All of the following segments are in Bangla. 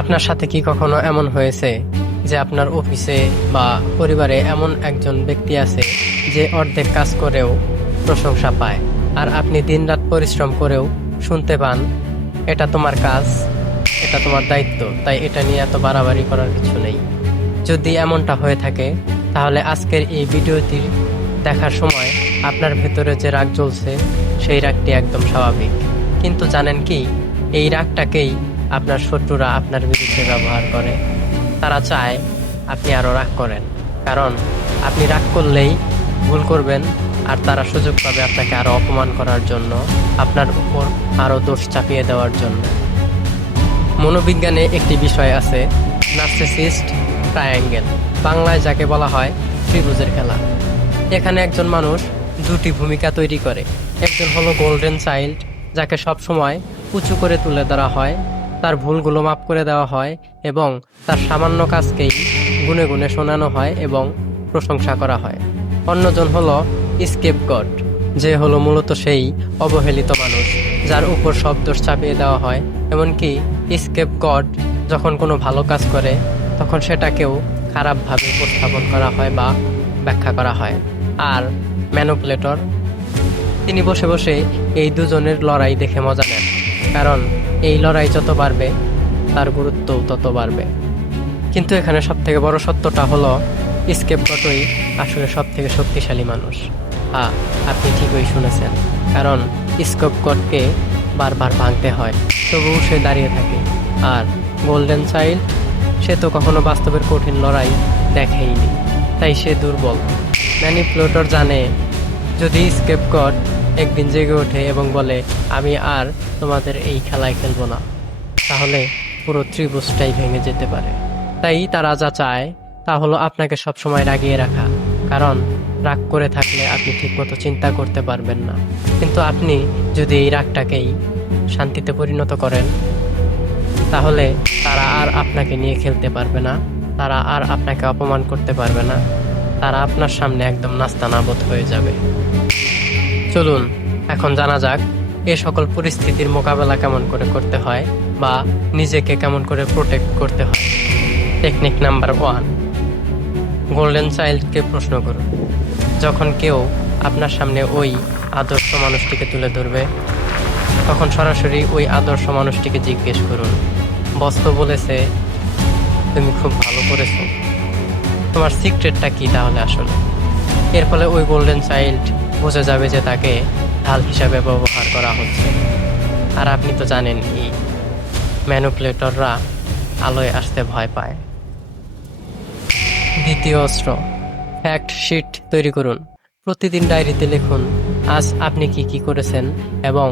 আপনার সাথে কি কখনো এমন হয়েছে যে আপনার অফিসে বা পরিবারে এমন একজন ব্যক্তি আছে যে অর্ধেক কাজ করেও প্রশংসা পায়, আর আপনি দিনরাত পরিশ্রম করেও শুনতে পান এটা তোমার কাজ, এটা তোমার দায়িত্ব, তাই এটা নিয়ে এত বাড়াবাড়ি করার কিছু নেই? যদি এমনটা হয়ে থাকে তাহলে আজকের এই ভিডিওটি দেখার সময় আপনার ভেতরে যে রাগ জ্বলছে সেই রাগটি একদম স্বাভাবিক। কিন্তু জানেন কি, এই রাগটাকেই আপনার শত্রুরা আপনার বিরুদ্ধে ব্যবহার করে। তারা চায় আপনি আরো রাগ করেন, কারণ আপনি রাগ করলেই ভুল করবেন, আর তারা সুযোগ পাবে আপনাকে আরো অপমান করার জন্য, আপনার উপর আরো দোষ চাপিয়ে দেওয়ার জন্য। মনোবিজ্ঞানে একটি বিষয় আছে, নার্সিসিস্ট ট্রায়াঙ্গেল, বাংলায় যাকে বলা হয় ত্রিভুজের খেলা। এখানে একজন মানুষ দুটি ভূমিকা তৈরি করে। একজন হলো গোল্ডেন চাইল্ড, যাকে সব সময় উঁচু করে তুলে ধরা হয়, তার ভুলগুলো মাফ করে দেওয়া হয় এবং তার সামান্য কাজকেই গুনে গুনে শোনানো হয় এবং প্রশংসা করা হয়। অন্যজন হলো স্কেপগট, যে হলো মূলত সেই অবহেলিত মানুষ যার উপর সব দোষ চাপিয়ে দেওয়া হয়। এমনকি স্কেপগট যখন কোনো ভালো কাজ করে তখন সেটাকেও খারাপভাবে উপস্থাপন করা হয় বা ব্যাখ্যা করা হয়। আর ম্যানুপুলেটর, তিনি বসে বসে এই দুজনের লড়াই দেখে মজা নেন, কারণ এই লড়াই যত বাড়বে তার গুরুত্বও তত বাড়বে। কিন্তু এখানে সব থেকে বড় সত্যটা হলো স্কেপগটই আসলে সব থেকে শক্তিশালী মানুষ। হ্যাঁ, আপনি ঠিকই শুনেছেন, কারণ স্কেপগটকে বারবার ভাঙতে হয় তবুও সে দাঁড়িয়ে থাকে। আর গোল্ডেন চাইল্ড, সে তো কখনো বাস্তবের কঠিন লড়াই দেখেইনি, তাই সে দুর্বল। ম্যানিপুলেটর জানে, যদি স্কেপগট একদিন জেগে ওঠে এবং বলে আমি আর তোমাদের এই খেলায় খেলবো না, তাহলে পুরো ত্রিভুজটাই ভেঙে যেতে পারে। তাই তারা যা চায় তা হলো আপনাকে সবসময় রাগিয়ে রাখা, কারণ রাগ করে থাকলে আপনি ঠিকমতো চিন্তা করতে পারবেন না। কিন্তু আপনি যদি এই রাগটাকেই শান্তিতে পরিণত করেন, তাহলে তারা আর আপনাকে নিয়ে খেলতে পারবে না, তারা আর আপনাকে অপমান করতে পারবে না, তারা আপনার সামনে একদম নাস্তানাবুদ হয়ে যাবে। চলুন এখন জানা যাক এ সকল পরিস্থিতির মোকাবেলা কেমন করে করতে হয় বা নিজেকে কেমন করে প্রোটেক্ট করতে হয়। টেকনিক নাম্বার 1, গোল্ডেন চাইল্ডকে প্রশ্ন করুন। যখন কেউ আপনার সামনে ওই আদর্শ মানুষটিকে তুলে ধরবে, তখন সরাসরি ওই আদর্শ মানুষটিকে জিজ্ঞেস করুন, বস তো বলেছে তুমি খুব ভালো করেছো, তোমার সিক্রেটটা কি তাহলে আসলে? এর ফলে ওই গোল্ডেন চাইল্ড বুঝে যাবে যে তাকে ঢাল হিসাবে ব্যবহার করা হচ্ছে। আর আপনি তো জানেন, এই ম্যানুপুলেটররা আলোয় আসতে ভয় পায়। দ্বিতীয় অস্ত্র, ফ্যাক্ট শিট তৈরি করুন। প্রতিদিন ডায়েরিতে লিখুন আজ আপনি কি কি করেছেন এবং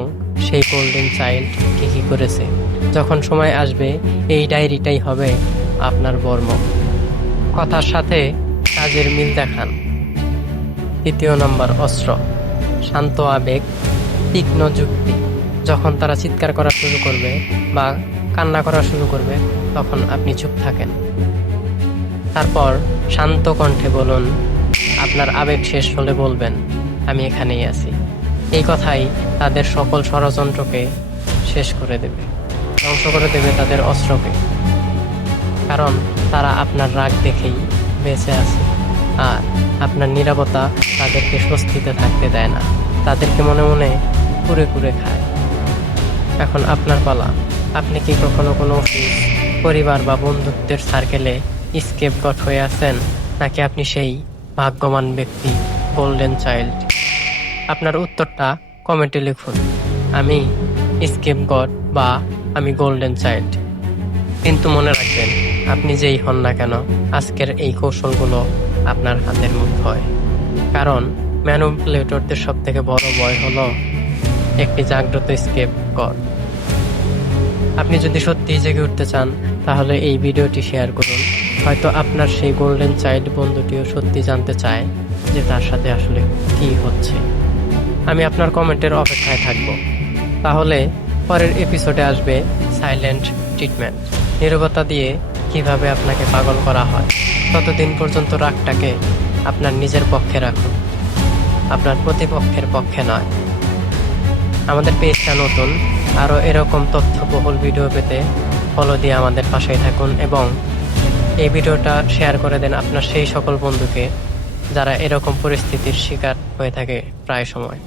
সেই গোল্ডেন চাইল্ড কি কি করেছে। যখন সময় আসবে এই ডায়েরিটাই হবে আপনার বর্ম। কথার সাথে কাজের মিল দেখান। তৃতীয় নম্বর অস্ত্র, শান্ত আবেগ, তীক্ষ্ণ যুক্তি। যখন তারা চিৎকার করা শুরু করবে বা কান্না করা শুরু করবে, তখন আপনি চুপ থাকেন। তারপর শান্ত কণ্ঠে বলুন, আপনার আবেগ শেষ হলে বলবেন আমি এখানেই আছি। এই কথাই তাদের সকল ষড়যন্ত্রকে শেষ করে দেবে, ধ্বংস করে দেবে তাদের অস্ত্রকে, কারণ তারা আপনার রাগ দেখেই বেঁচে আছে। আর আপনার নীরবতা তাদেরকে স্বস্তিতে থাকতে দেয় না, তাদেরকে মনে মনে কুরে কুরে খায়। এখন আপনার পালা। আপনি কি কখনো কোনো অফিস, পরিবার বা বন্ধুত্বের সার্কেলে স্কেপগট হয়ে আছেন, নাকি আপনি সেই ভাগ্যবান ব্যক্তি গোল্ডেন চাইল্ড? আপনার উত্তরটা কমেন্টে লিখুন, আমি স্কেপগট বা আমি গোল্ডেন চাইল্ড। কিন্তু মনে রাখবেন, আপনি যেই হন না কেন, আজকের এই কৌশলগুলো আপনার হাতের মুঠোয়। কারণ ম্যানুপুলেটরদের সব থেকে বড় ভয় হলো একটি জাগ্রত স্কেপগট। আপনি যদি সত্যিই জেগে উঠতে চান, তাহলে এই ভিডিওটি শেয়ার করুন। হয়তো আপনার সেই গোল্ডেন চাইল্ড বন্ধুটিও সত্যি জানতে চায় যে তার সাথে আসলে কি হচ্ছে। আমি আপনার কমেন্টের অপেক্ষায় থাকব। তাহলে পরের এপিসোডে আসবে সাইলেন্ট ট্রিটমেন্ট, নীরবতা দিয়ে কিভাবে আপনাকে পাগল করা হয়। ততদিন পর্যন্ত রাগটাকে আপনার নিজের পক্ষে রাখুন, আপনার প্রতিপক্ষের পক্ষে নয়। আমাদের পেজটা নতুন, আরও এরকম তথ্যবহুল ভিডিও পেতে ফলো দিয়ে আমাদের পাশেই থাকুন এবং এই ভিডিওটা শেয়ার করে দেন আপনার সেই সকল বন্ধুকে যারা এরকম পরিস্থিতির শিকার হয়ে থাকে প্রায় সময়।